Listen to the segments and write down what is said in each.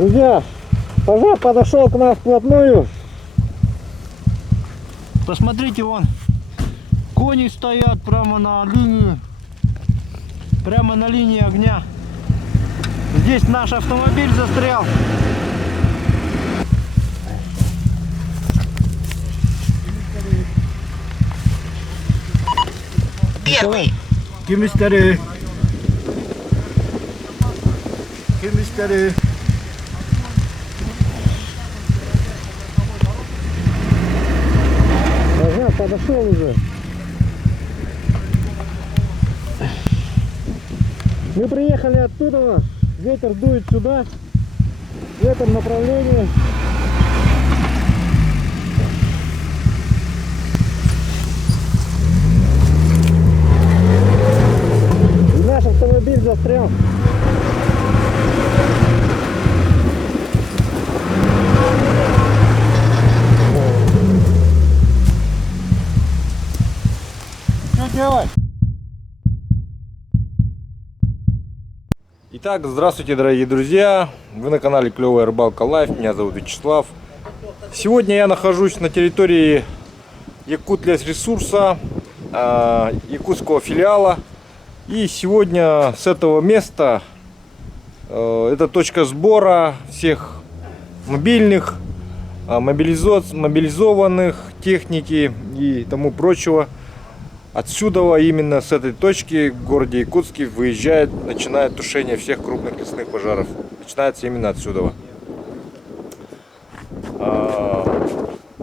Друзья, пожар подошел к нам вплотную. Посмотрите, вон кони стоят прямо на линии огня. Здесь наш автомобиль застрял. Первый. Кемистери. Ага, подошел уже. Мы приехали оттуда, ветер дует сюда, в этом направлении. И наш автомобиль застрял. Что делать? Итак, здравствуйте, дорогие друзья! Вы на канале Клевая Рыбалка Лайф. Меня зовут Вячеслав. Сегодня я нахожусь на территории Якутлесресурса, якутского филиала. И сегодня с этого места это точка сбора всех мобильных, мобилизованных, техники и тому прочего. Отсюда, именно с этой точки, в городе Якутске начинает тушение всех крупных лесных пожаров. Начинается именно отсюда.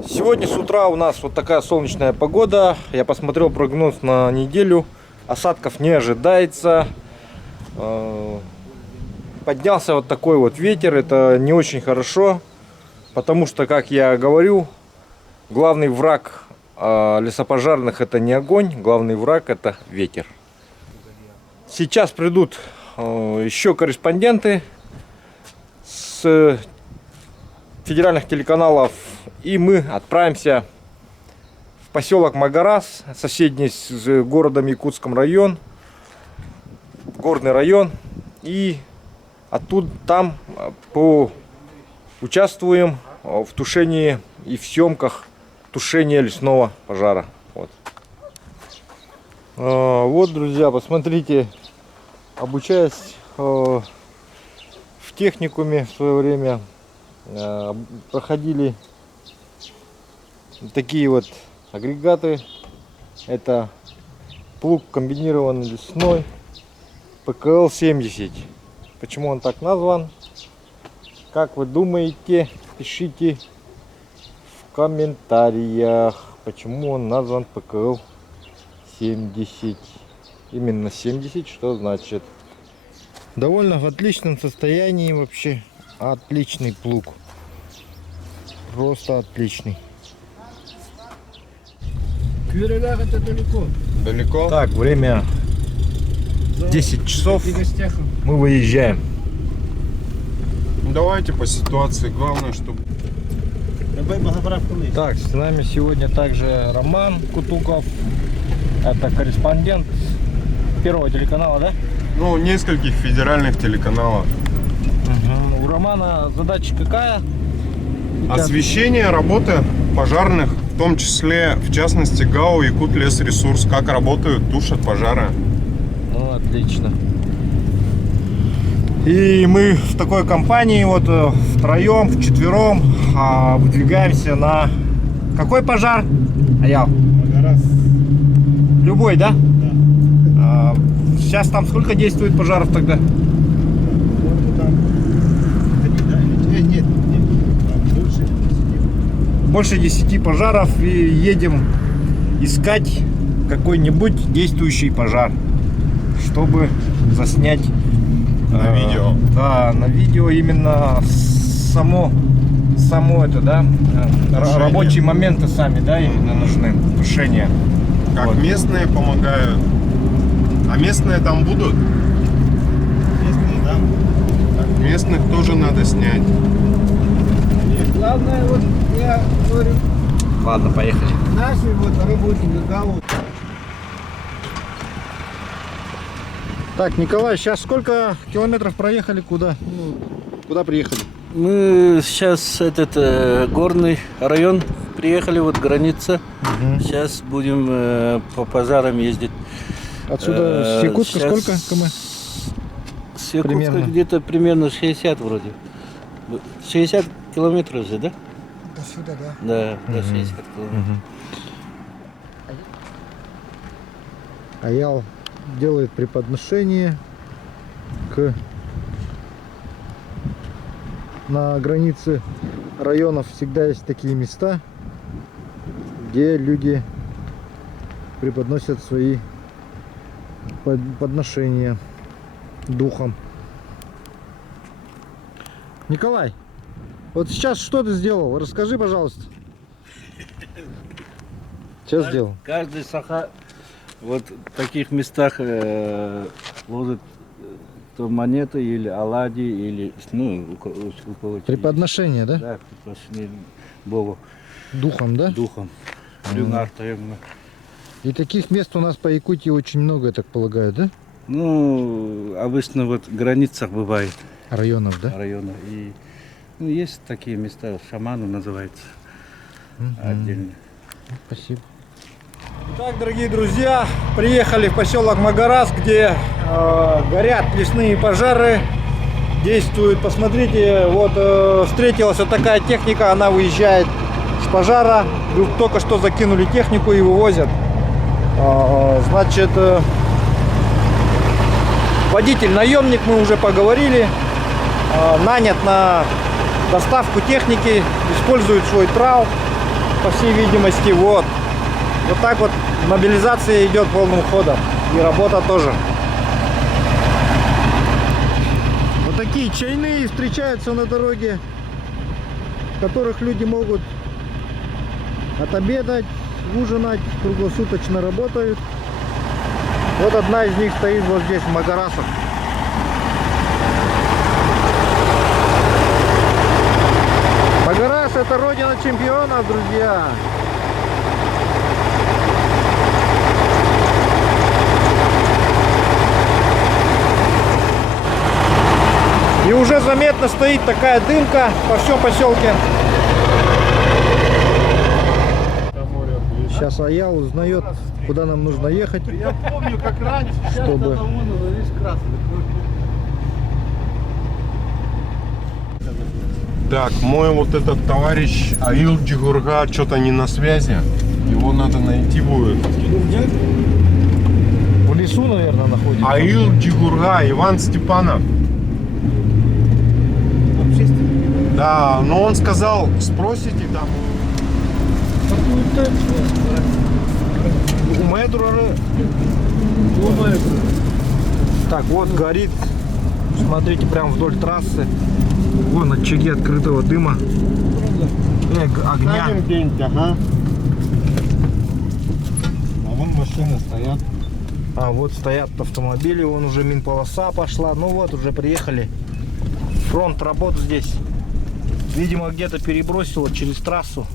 Сегодня с утра у нас вот такая солнечная погода. Я посмотрел прогноз на неделю. Осадков не ожидается. Поднялся вот такой вот ветер. Это не очень хорошо. Потому что, как я говорю, главный враг лесопожарных — это не огонь, главный враг — это ветер. Сейчас придут еще корреспонденты с федеральных телеканалов, и мы отправимся в поселок Магарас, соседний с городом Якутском район, горный район, и оттуда там поучаствуем в тушении и в съемках тушение лесного пожара. Вот, друзья, посмотрите, обучаясь в техникуме в свое время, проходили такие вот агрегаты. Это плуг комбинированный лесной ПКЛ-70. Почему он так назван? Как вы думаете, пишите в комментариях, почему он назван ПКЛ-70. Именно 70, что значит? Довольно в отличном состоянии вообще. Отличный плуг. Просто отличный. Кюрелях это далеко. Далеко? Так, время 10 часов. Мы выезжаем. Давайте по ситуации. Главное, чтобы... Так, с нами сегодня также Роман Кутуков. Это корреспондент Первого телеканала, да? Ну, нескольких федеральных телеканалов. Угу. У Романа задача какая? Освещение работы пожарных, в том числе, в частности, ГАО Якутлесресурс. Как работают, тушат пожары. Ну, отлично. И мы в такой компании, вот втроем, вчетвером, выдвигаемся на какой пожар? Аял? Любой, да? Да. Сейчас там сколько действует пожаров тогда? Нет, Больше 10 пожаров, и едем искать какой-нибудь действующий пожар, чтобы заснять На видео. Да, на видео именно само это, да, рабочие моменты сами, да, именно нужны, тушение. Как Вот. местные помогают. А местные там будут? местные, да. Местных тоже надо снять. Нет, главное, вот я говорю, Ладно, поехали. наши вот работники ГАУ. Так, Николай, сейчас сколько километров проехали, куда? Ну, куда приехали? Мы сейчас горный район приехали, вот граница. Сейчас будем по пожарам ездить. Отсюда с Якутска Сейчас сколько км? С Якутска Примерно? где-то примерно 60 вроде. 60 километров же, да? До сюда, да? Да, до 60 километров. Аял делает преподношение на границе районов всегда есть такие места, где люди преподносят свои подношения духом. Николай, вот сейчас что ты сделал? Расскажи, пожалуйста. Что сделал? Каждый саха вот в таких местах ложит то монеты или оладьи, или у кого Преподношение, да? Да, преподношение Богу, Духом, да? духом. Люнар таемно. И таких мест у нас по Якутии очень много, я так полагаю, да? Ну, обычно вот в границах бывает Районов, да? района. И есть такие места, шаманы называется отдельно. Спасибо. Итак, дорогие друзья, приехали в поселок Магарас, где горят лесные пожары, действуют. Посмотрите, вот встретилась вот такая техника, она выезжает с пожара. Только что закинули технику и вывозят. Значит, водитель, наемник, мы уже поговорили, нанят на доставку техники, использует свой трал, по всей видимости. Вот так вот мобилизация идет полным ходом, и работа тоже. Вот такие чайные встречаются на дороге, в которых люди могут отобедать, ужинать, круглосуточно работают. Вот одна из них стоит вот здесь, в Магарасах. Магарас — это родина чемпионов, друзья. И уже заметно стоит такая дымка по всем поселке. Сейчас Аял узнает, куда нам нужно ехать. Я помню, как раньше, Чтобы- сейчас вон весь красный. Так, мой вот этот товарищ Аил Джигурга что-то не на связи. Его надо найти будет. В лесу, наверное, находится. Аил Джигурга, Иван Степанов. Да, но он сказал, спросите там. Так, вот горит. Смотрите, прям вдоль трассы. Вон очаги открытого дыма. Огня. где-нибудь, ага. А вон машины стоят. А вот стоят автомобили, вон уже минполоса пошла. Ну вот, уже приехали. Фронт работ здесь. Видимо, где-то перебросило через трассу.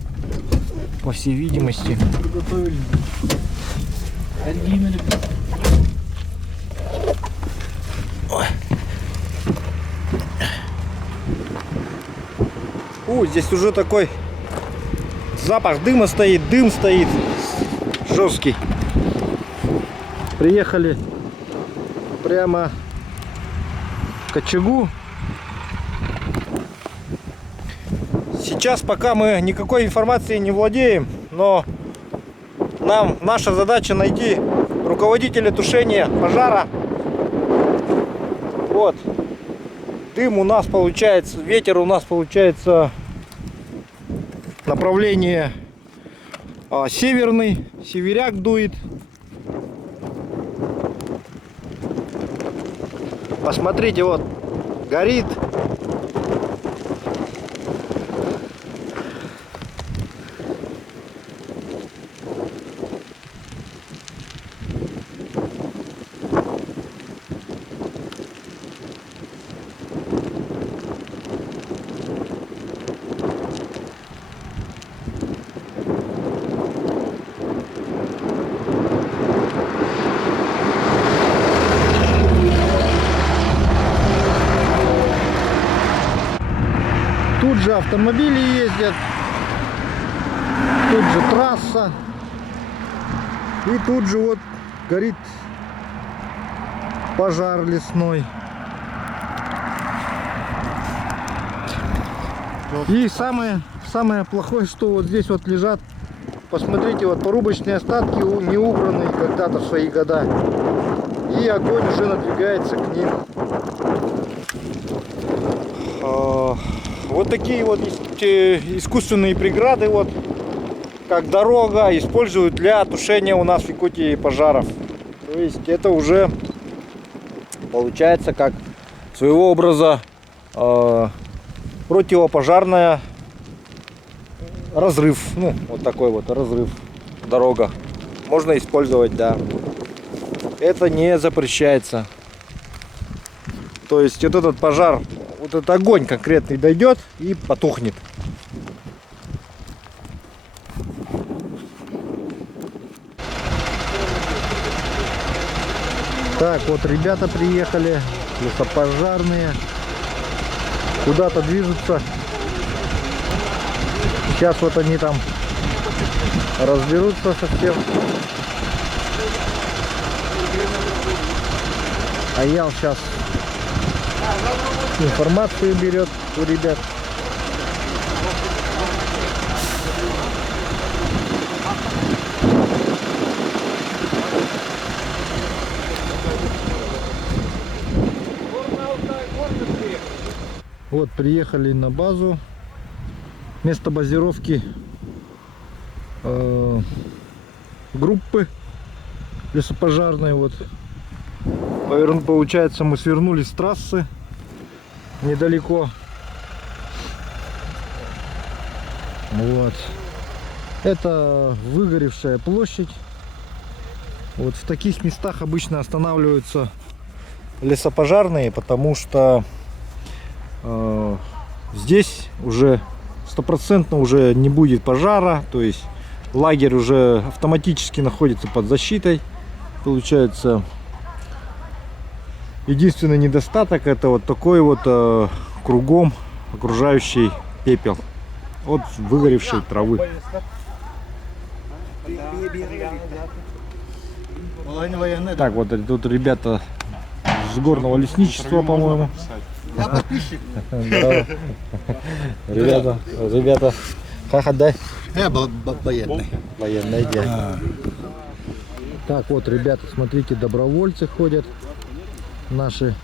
По всей видимости. Здесь уже такой запах дыма стоит, дым стоит жесткий. Приехали прямо к очагу. Сейчас пока мы никакой информацией не владеем, но наша задача найти руководителя тушения пожара. Вот. Дым у нас получается, ветер у нас получается направление северный, северяк дует. Посмотрите, вот горит. Тут же автомобили ездят. Тут же трасса. И тут же вот горит пожар лесной. И самое плохое, что вот здесь вот лежат, посмотрите, вот порубочные остатки не убранные когда-то в свои года. И огонь уже надвигается к ним. Вот такие вот искусственные преграды, вот как дорога, используют для тушения у нас в Якутии пожаров. То есть это уже получается как своего образа противопожарная разрыв. Ну, вот такой вот разрыв. Дорога. Можно использовать, да. Это не запрещается. То есть вот этот пожар, вот этот огонь конкретный дойдет и потухнет. Так, вот ребята приехали, лесопожарные, куда-то движутся. Сейчас вот они там разберутся совсем. А я сейчас информацию берет у ребят. Вот приехали на базу. Место базировки группы лесопожарной. Вот. Получается, мы свернули с трассы недалеко. Вот. Это выгоревшая площадь. Вот в таких местах обычно останавливаются лесопожарные, потому что здесь уже стопроцентно уже не будет пожара, то есть лагерь уже автоматически находится под защитой. Получается, единственный недостаток — это вот такой вот кругом окружающий пепел от выгоревшей травы. Так, вот тут ребята с горного лесничества, по-моему. Я подписчик. Ребята, как отдай? Я военный. Военный день. Так, вот, ребята, смотрите, добровольцы ходят наши.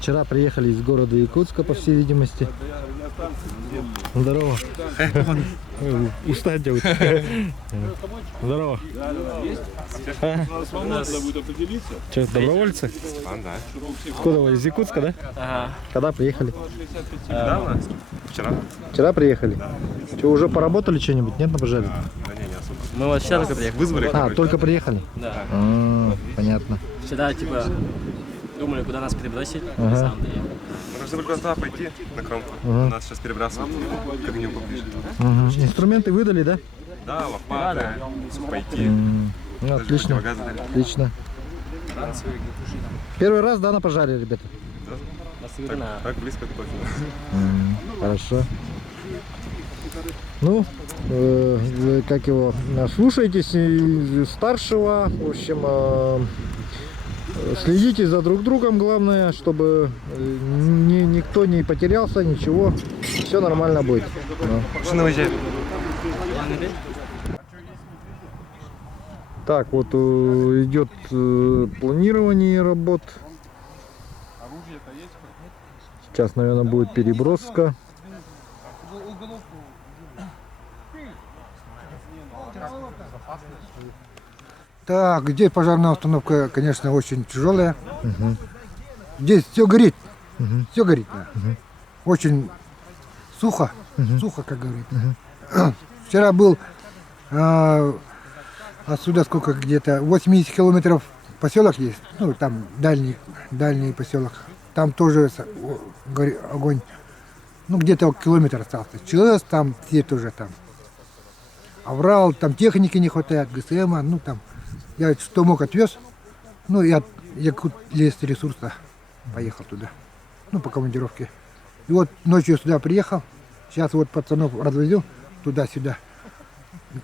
Вчера приехали из города Якутска, по всей видимости. Здорово. Устать делать. Здорово. Что, добровольцы? Откуда вы? Из Якутска, да? Ага. Когда приехали? Недавно? Вчера? Вчера приехали. Что, уже поработали что-нибудь? Нет на пожаре? Да не особо. Мы вот вчера только приехали. Вызвали? А, только приехали? Да. Понятно. Вчера, типа, думали, куда нас перебросить, Ага. на самом деле. Мы должны были куда-то пойти на кромку. Нас сейчас перебрасывают к огню поближе. Инструменты выдали, да? Да, лопаты, сухпайки. Ну, отлично. Отлично. Первый раз, да, на пожаре, ребята? Так близко к точно. Хорошо. Ну, вы, как его, слушайтесь старшего, в общем, следите за друг другом, главное, чтобы никто не потерялся, ничего, все нормально будет. Машина выезжает. Так, вот идет планирование работ. Сейчас, наверное, будет переброска. Так, здесь пожарная установка, конечно, очень тяжелая. Здесь все горит. Все горит. Да. Очень сухо. Сухо, как говорит. Вчера был отсюда сколько, где-то 80 километров поселок есть. Ну, там дальний поселок. Там тоже огонь. Ну, где-то километр остался. Челес там, все тоже там. Аврал, там техники не хватает, ГСМ, ну там. Я что мог отвез. Ну, я Якут лес ресурса поехал туда. ну, по командировке. И вот ночью сюда приехал, сейчас вот пацанов развезу туда-сюда,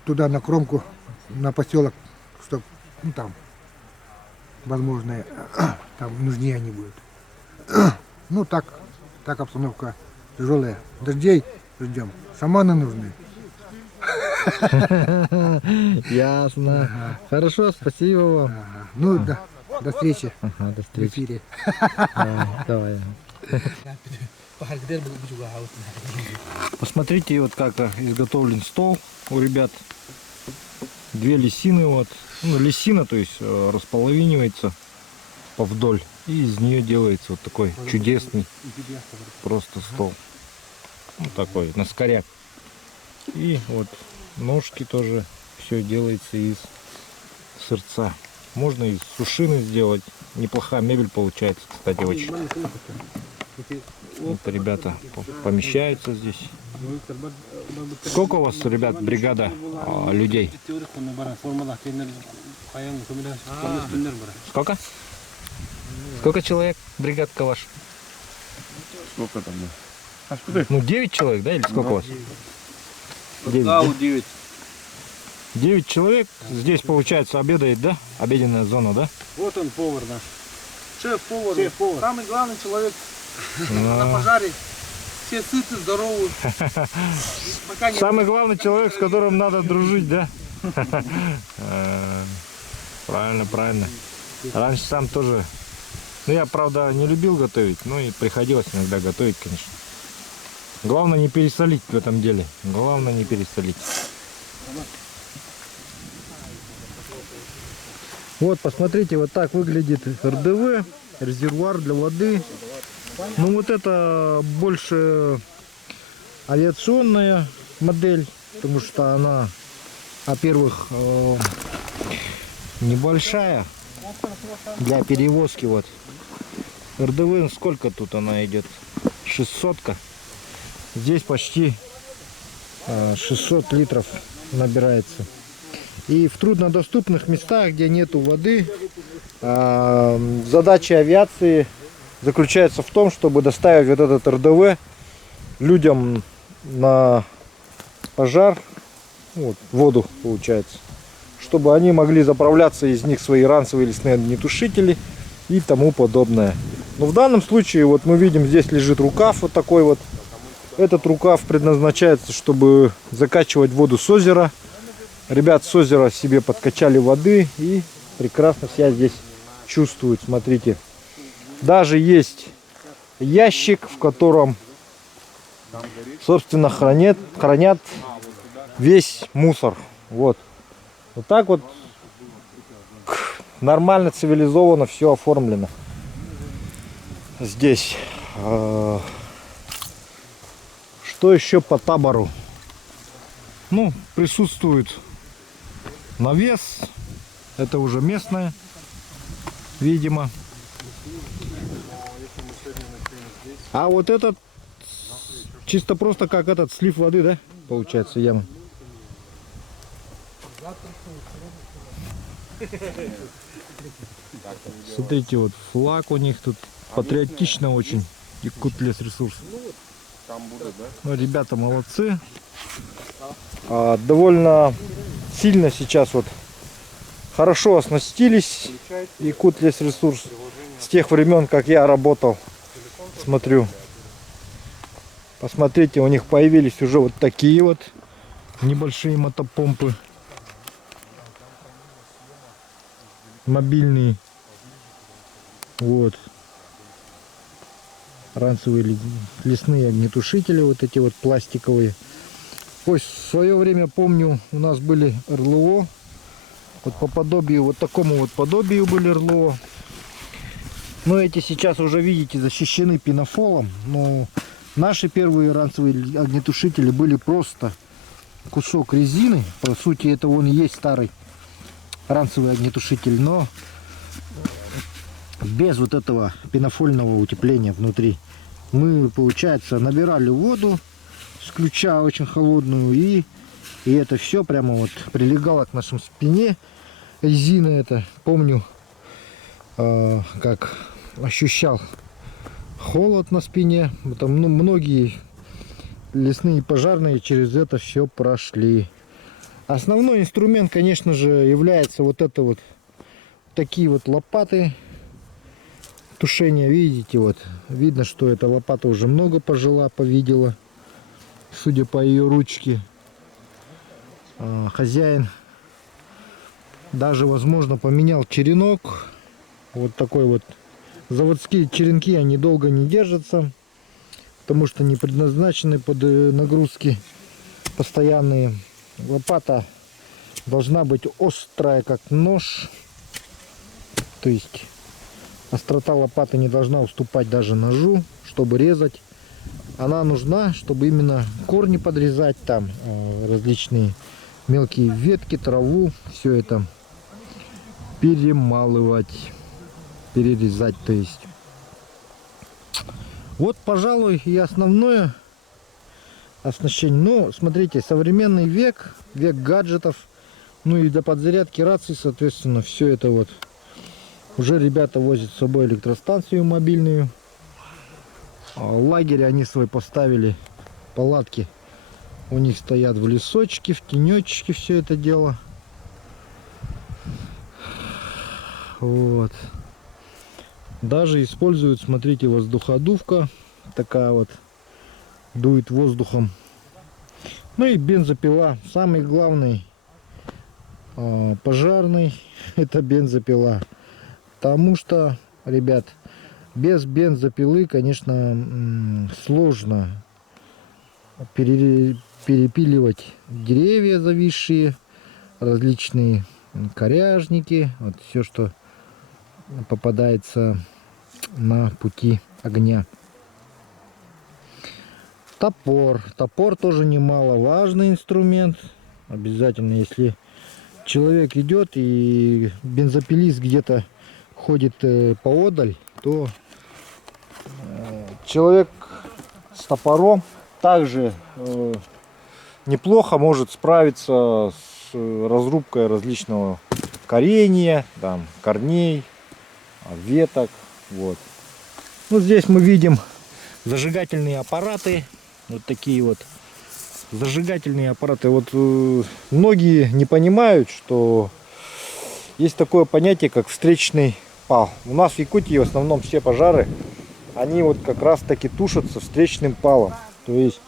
туда на кромку, на поселок, чтобы, ну, там, возможно, там нужнее они будут. Ну, так обстановка тяжелая. Дождей ждем, шаманы нужны. Ясно. Хорошо, спасибо вам. Ага. Ну, до встречи Ага, до в встречи. эфире. Давай. Посмотрите, вот как изготовлен стол у ребят. Две лисины вот. Ну, лисина, то есть располовинивается повдоль. И из нее делается вот такой чудесный просто стол. Вот такой, на скоряк. И вот ножки тоже все делается из сырца. Можно из сушины сделать. Неплохая мебель получается, кстати, очень. Вот ребята помещаются здесь. Сколько у вас, ребят, бригада людей? Сколько? Сколько человек бригадка ваша? Сколько там? Ну, 9 человек, да, или сколько у вас? 9, Да, да? у 9. 9 человек здесь, получается, обедает, да? Обеденная зона, да? Вот он, повар наш. Шеф-повар. Шеф-повар. Самый главный человек Ну, на пожаре. Все сыты, здоровы. Пока не... самый главный человек, с которым надо дружить, да? Правильно, правильно. Раньше сам тоже... Ну, я, правда, не любил готовить, но и приходилось иногда готовить, конечно. Главное не пересолить в этом деле. Главное не пересолить. Вот, посмотрите, вот так выглядит РДВ, резервуар для воды. Ну, вот это больше авиационная модель, потому что она, во-первых, небольшая для перевозки. Вот РДВ, сколько тут она идет? 600-ка. Здесь почти 600 литров набирается. И в труднодоступных местах, где нету воды, задача авиации заключается в том, чтобы доставить вот этот РДВ людям на пожар, вот, воду получается, чтобы они могли заправляться из них свои ранцевые лесные огнетушители и тому подобное. Но в данном случае вот мы видим, здесь лежит рукав вот такой вот. Этот рукав предназначается, чтобы закачивать воду с озера. Ребят с озера себе подкачали воды и прекрасно себя здесь чувствуют. Смотрите, даже есть ящик, в котором, собственно, хранят весь мусор. Вот, вот так вот нормально, цивилизованно все оформлено здесь. Что еще по табору? Ну, присутствует навес. Это уже местное, видимо. А вот этот чисто просто как этот слив воды, да? Получается, яма. Смотрите, вот флаг у них тут патриотично очень. Якутлесресурс. Ну, ребята молодцы. Довольно сильно сейчас вот хорошо оснастились. Якутлесресурс с тех времен, как я работал. Смотрю. Посмотрите, у них появились уже вот такие вот небольшие мотопомпы. Мобильные. Вот. Ранцевые лесные огнетушители, вот эти вот пластиковые. Ой, в свое время, помню, у нас были РЛО. Вот по подобию, вот такому вот подобию были РЛО. Но эти сейчас уже, видите, защищены пенофолом. Но наши первые ранцевые огнетушители были просто кусок резины. По сути, это он и есть старый ранцевый огнетушитель, но без вот этого пенофольного утепления внутри. Мы, получается, набирали воду с ключа очень холодную, и это все прямо вот прилегало к нашей спине. Резина это, помню, как ощущал холод на спине. Там, ну, многие лесные пожарные через это все прошли. Основной инструмент, конечно же, является вот это вот такие вот лопаты тушения. Видите, вот видно, что эта лопата уже много пожила, повидела, судя по ее ручке. Хозяин даже, возможно, поменял черенок. Вот такой вот. Заводские черенки, они долго не держатся, потому что не предназначены под нагрузки постоянные. Лопата должна быть острая, как нож. То есть острота лопаты не должна уступать даже ножу, чтобы резать. Она нужна, чтобы именно корни подрезать, там различные мелкие ветки, траву, все это перемалывать, перерезать, то есть. Вот, пожалуй, и основное оснащение. Ну, смотрите, современный век, век гаджетов, ну и до подзарядки рации, соответственно, все это вот. Уже ребята возят с собой электростанцию мобильную. Лагерь они свой поставили, палатки у них стоят в лесочке, в тенечке, все это дело. Вот. Даже используют, смотрите, воздуходувка такая вот, дует воздухом. Ну и бензопила. Самый главный пожарный это бензопила. Потому что, ребят, без бензопилы, конечно, сложно перепиливать деревья зависшие, различные коряжники, вот все, что попадается на пути огня. Топор. Топор тоже немаловажный инструмент. Обязательно, если человек идет и бензопилист где-то ходит поодаль, то человек с топором также неплохо может справиться с разрубкой различного коренья, там, корней, веток. Вот. Ну, здесь мы видим зажигательные аппараты. Вот такие вот зажигательные аппараты. Вот многие не понимают, что есть такое понятие, как встречный пал. У нас в Якутии в основном все пожары, они вот как раз таки тушатся встречным палом. То есть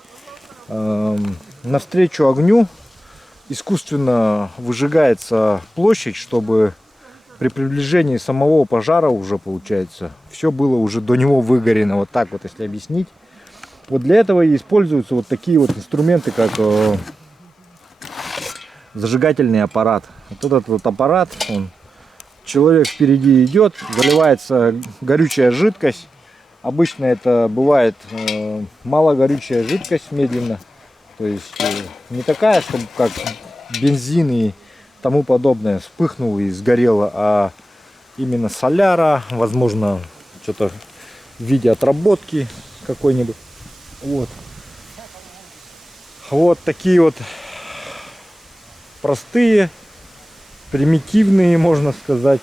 навстречу огню искусственно выжигается площадь, чтобы при приближении самого пожара уже, получается, все было уже до него выгорено. Вот так вот, если объяснить. Вот для этого и используются вот такие вот инструменты, как зажигательный аппарат. Вот этот вот аппарат, человек впереди идет, заливается горючая жидкость. Обычно это бывает малогорючая жидкость, медленно. То есть не такая, чтобы как бензин и тому подобное вспыхнуло и сгорело, а именно соляра, возможно, что-то в виде отработки какой-нибудь. Вот. Вот такие вот простые, примитивные, можно сказать,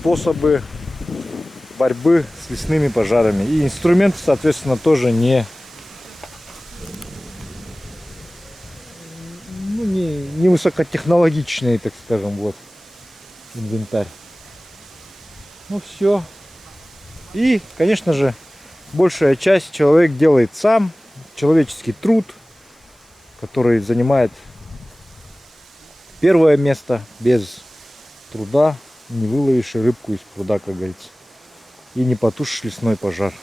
способы борьбы с лесными пожарами. И инструменты, соответственно, тоже не высокотехнологичные, так скажем, вот инвентарь. Ну все. И, конечно же, большая часть человек делает сам. Человеческий труд, который занимает первое место. Без труда не выловишь рыбку из пруда, как говорится. И не потушишь лесной пожар.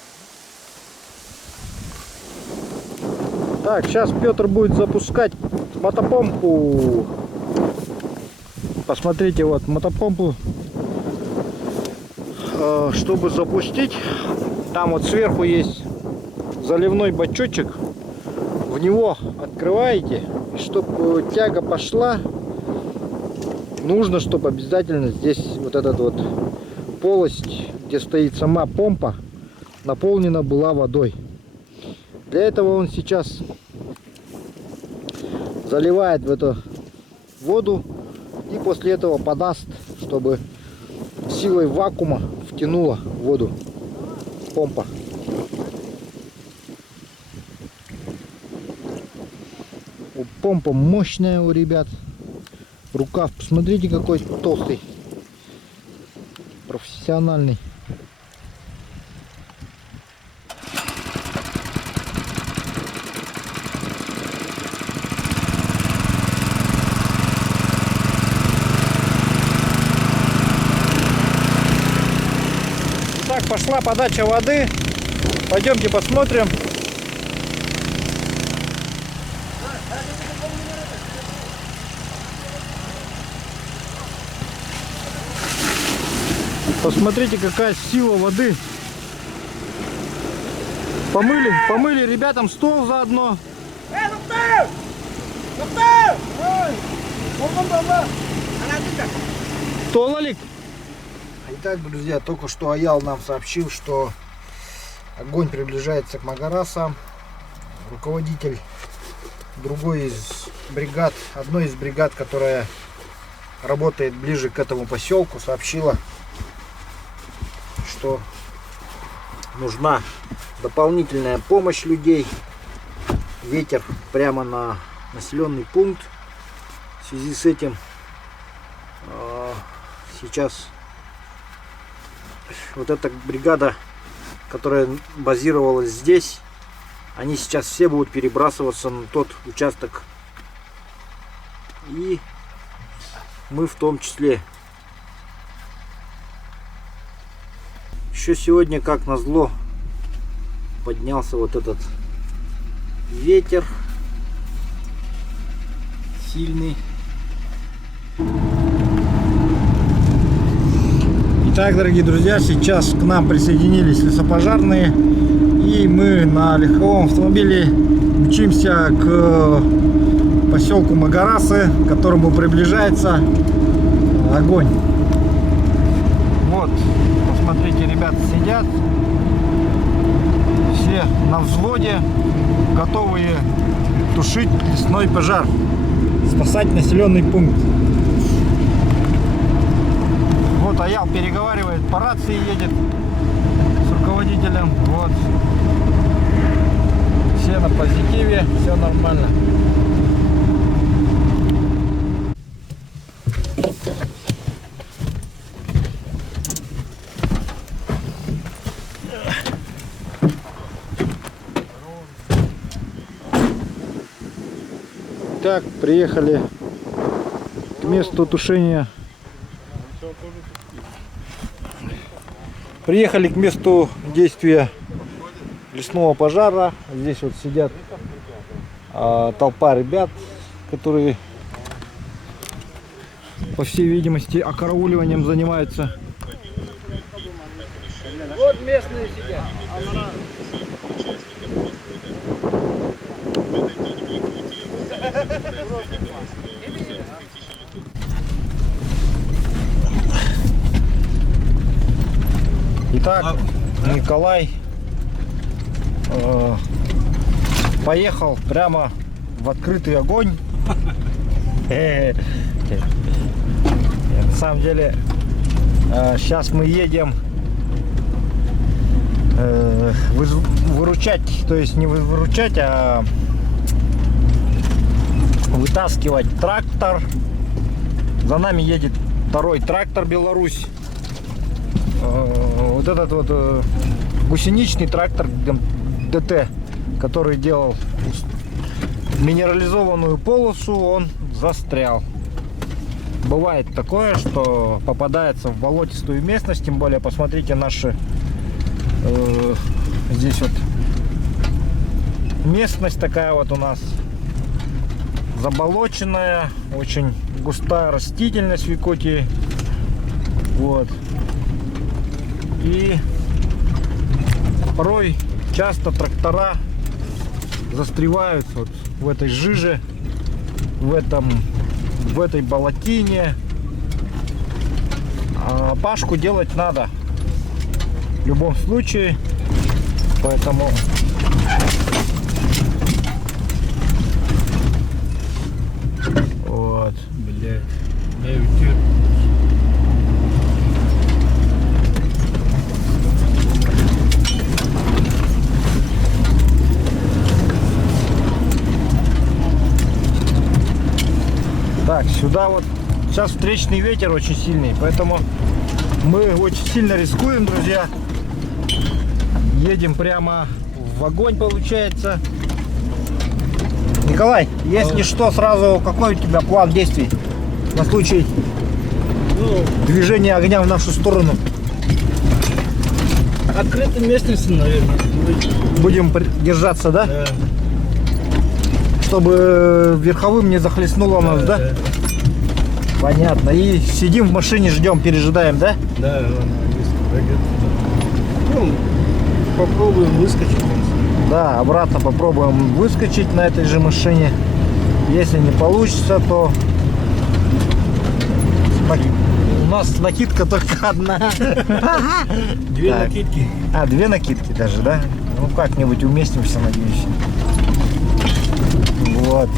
Так, сейчас Петр будет запускать мотопомпу. Посмотрите, вот мотопомпу, чтобы запустить, там вот сверху есть заливной бачочек. В него открываете, и чтобы тяга пошла, нужно, чтобы обязательно здесь вот эта вот полость, где стоит сама помпа, наполнена была водой. Для этого он сейчас заливает в эту воду и после этого подаст, чтобы силой вакуума втянула воду помпа. помпа мощная у ребят. Рукав, посмотрите, какой толстый. Профессиональный. Итак, пошла подача воды. Пойдемте посмотрим. Посмотрите, какая сила воды. Помыли ребятам стол заодно. Толалик. Итак, друзья, только что Аял нам сообщил, что огонь приближается к Магараса. Руководитель одной из бригад, которая работает ближе к этому поселку, сообщила, что нужна дополнительная помощь людей. Ветер прямо на населенный пункт. В связи с этим сейчас вот эта бригада, которая базировалась здесь, они сейчас все будут перебрасываться на тот участок. И мы в том числе. Еще сегодня, как назло, поднялся вот этот ветер сильный. Итак, дорогие друзья, сейчас к нам присоединились лесопожарные, и мы на легковом автомобиле мчимся к поселку Магарасы, к которому приближается огонь. Вот, посмотрите, ребята сидят, все на взводе, готовые тушить лесной пожар, спасать населенный пункт. Вот Аял переговаривает, по рации едет с руководителем. Вот. Все на позитиве, все нормально. Так, приехали к месту тушения. Приехали к месту действия лесного пожара. Здесь вот сидят толпа ребят, которые, по всей видимости, окарауливанием занимаются. Вот местные сидят. Итак, Николай поехал прямо в открытый огонь. На самом деле, сейчас мы едем выручать, то есть не выручать, а вытаскивать трактор. За нами едет второй трактор «Беларусь». Вот этот вот гусеничный трактор ДТ, который делал минерализованную полосу, он застрял. Бывает такое, что попадается в болотистую местность, тем более посмотрите наши здесь вот местность такая вот у нас заболоченная, очень густая растительность в Якутии. Вот. И порой часто трактора застревают вот в этой жиже, в этой болотине. А пашку делать надо в любом случае, поэтому вот, блядь, Сюда вот сейчас встречный ветер очень сильный, поэтому мы очень сильно рискуем, друзья. Едем прямо в огонь, получается. Николай, если что, сразу какой у тебя план действий на случай движения огня в нашу сторону? Открытым местностью, наверное. Будем держаться, да? Да. Чтобы верховым не захлестнуло нас, да? Понятно. И сидим в машине, ждем, пережидаем, да? Да, ну, попробуем выскочить. Да, обратно попробуем выскочить на этой же машине. Если не получится, то у нас накидка только одна. Две Так. накидки. А, две накидки даже, да? Ну как-нибудь уместимся, надеюсь. Вот.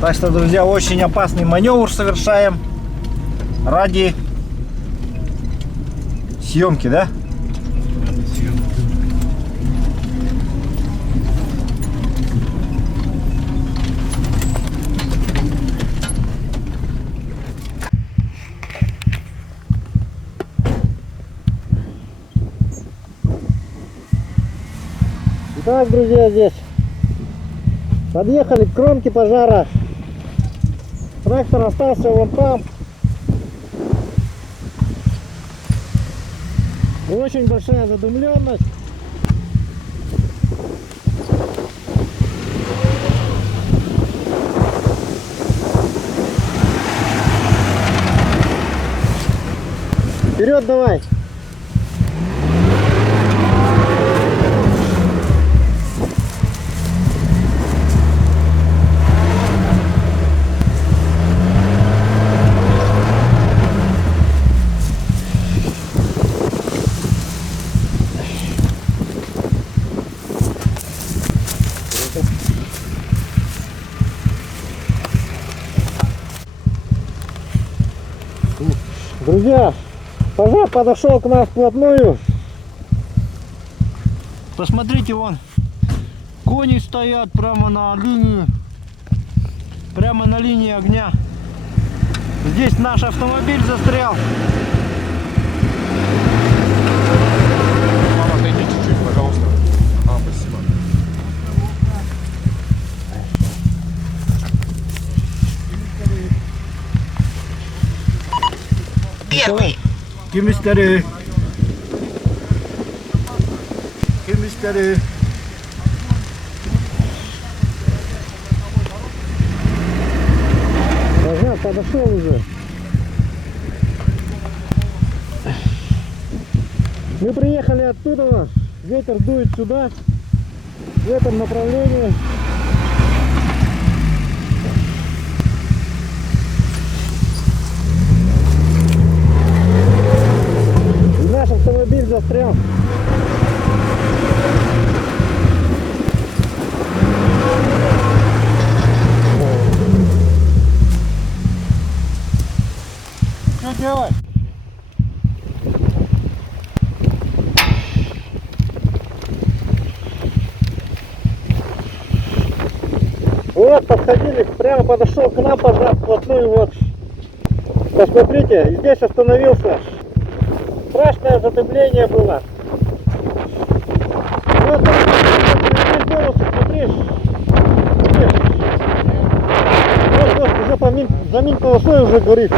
Так что, друзья, очень опасный маневр совершаем ради съемки, да? Так, друзья, здесь подъехали к кромке пожара. Трактор остался вон там. Очень большая задымленность. Вперед давай! Друзья, пожар подошел к нам вплотную. Посмотрите, вон кони стоят прямо на линии огня. Здесь наш автомобиль застрял. Мама, отойди чуть-чуть, пожалуйста. Спасибо. Kimisteri. Kimisteri. Пожар подошел уже. Мы приехали оттуда, ветер дует сюда, в этом направлении. И наш автомобиль застрял. Что делать? Вот, подходили, прямо подошел к нам пожар вплотную, вот. Посмотрите, здесь остановился. Страшное задымление было. Вот, смотри. Вот, уже за мин-полосой уже горит.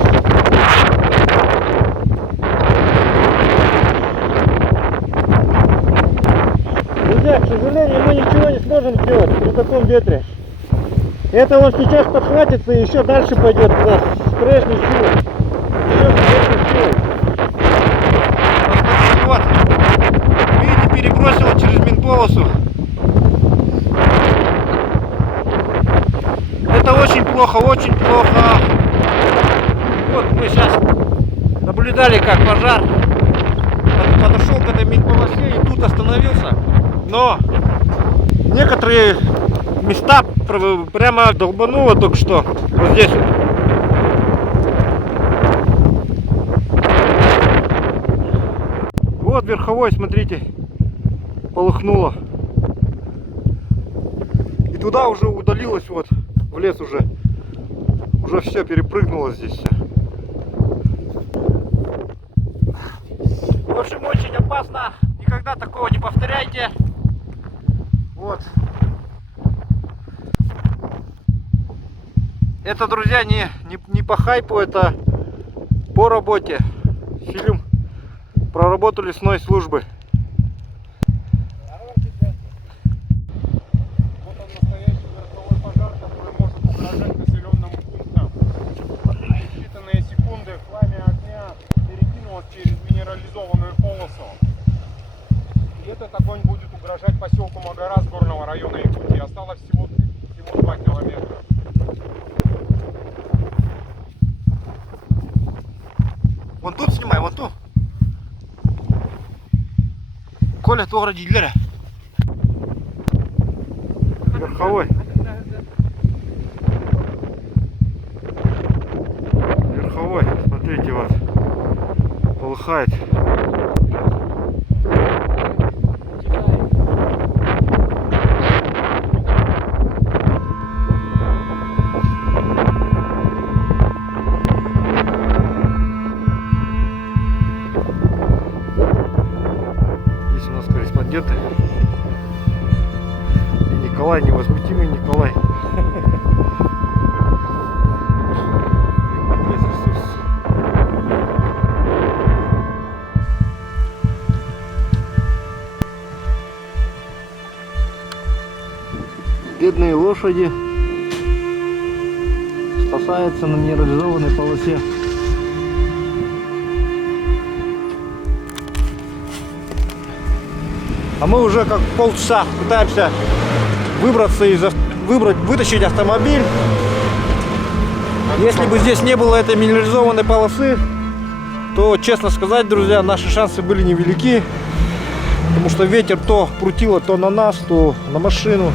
Друзья, к сожалению, мы ничего не сможем сделать при таком ветре. Это он сейчас подхватится и еще дальше пойдет у нас с прежней силой. Еще с прежней силой. Посмотрите, вот. Видите, перебросило через минполосу. Это очень плохо, очень плохо. Вот мы сейчас наблюдали, как пожар подошел к этой минполосе и тут остановился. Но некоторые места прямо долбануло только что. Вот здесь вот. Вот верховой, смотрите, полыхнуло. туда уже удалилось, вот, в лес уже. Уже все перепрыгнуло здесь все. В общем, очень опасно. Никогда такого не повторяйте. Вот. Это, друзья, не по хайпу, это по работе. Фильм про работу лесной службы. Вот он, настоящий верховой пожар, который может угрожать населенным пунктам. В считанные секунды пламя огня перекинулось через минерализованную полосу. И этот огонь будет угрожать поселку Магарас горного района Якутии. Осталось всего 2 километра. Вон тут снимай, вон тут. Коля, твой родитель. Верховой. Верховой, смотрите, вот. Полыхает. Здесь у нас корреспонденты. И Николай, невозмутимый Николай. Бедные лошади спасаются на минерализованной полосе. А мы уже как полчаса пытаемся выбраться вытащить автомобиль. Если бы здесь не было этой минерализованной полосы, то, честно сказать, друзья, наши шансы были невелики. Потому что ветер то крутило, то на нас, то на машину.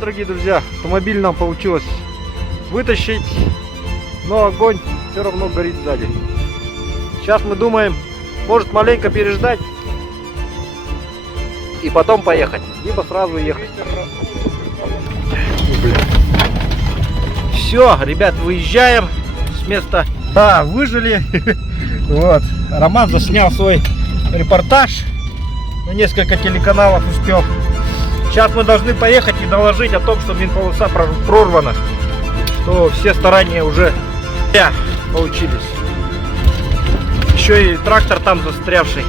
Дорогие друзья, автомобиль нам получилось вытащить, но огонь все равно горит сзади. Сейчас мы думаем, может маленько переждать и потом поехать, либо сразу ехать. Все, ребят, выезжаем с места. Да, выжили. Вот, Роман заснял свой репортаж, на несколько телеканалов успел. Сейчас мы должны поехать и доложить о том, что минполоса прорвана, что все старания уже получились. Еще и трактор там застрявший.